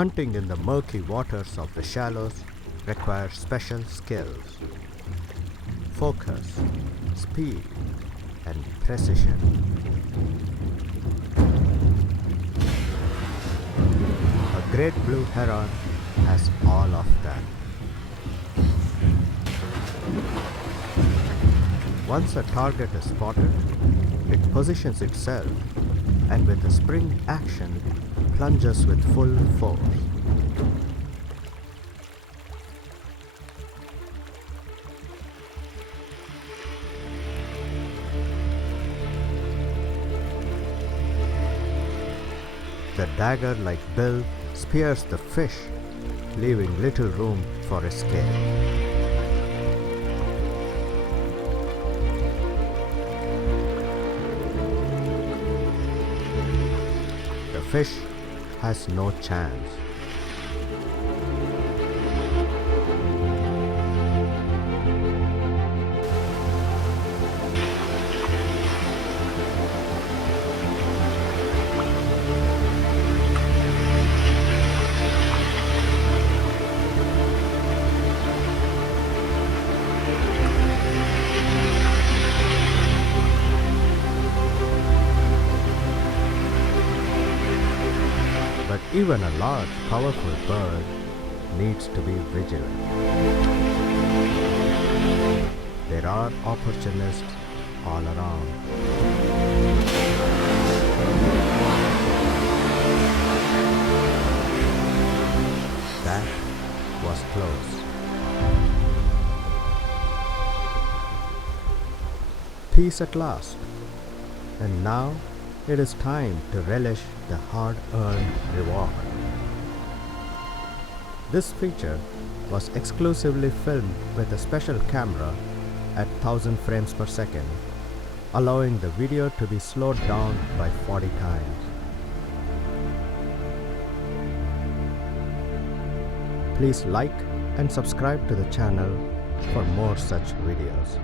Hunting in the murky waters of the shallows requires special skills, focus, speed, and precision. A great blue heron has all of that. Once a target is spotted, it positions itself and with a spring action plunges with full force. The dagger-like bill spears the fish, leaving little room for escape. The fish has no chance. But even a large, powerful bird needs to be vigilant. There are opportunists all around. That was close. Peace at last. And now it is time to relish the hard-earned reward. This feature was exclusively filmed with a special camera at 1000 frames per second, allowing the video to be slowed down by 40 times. Please like and subscribe to the channel for more such videos.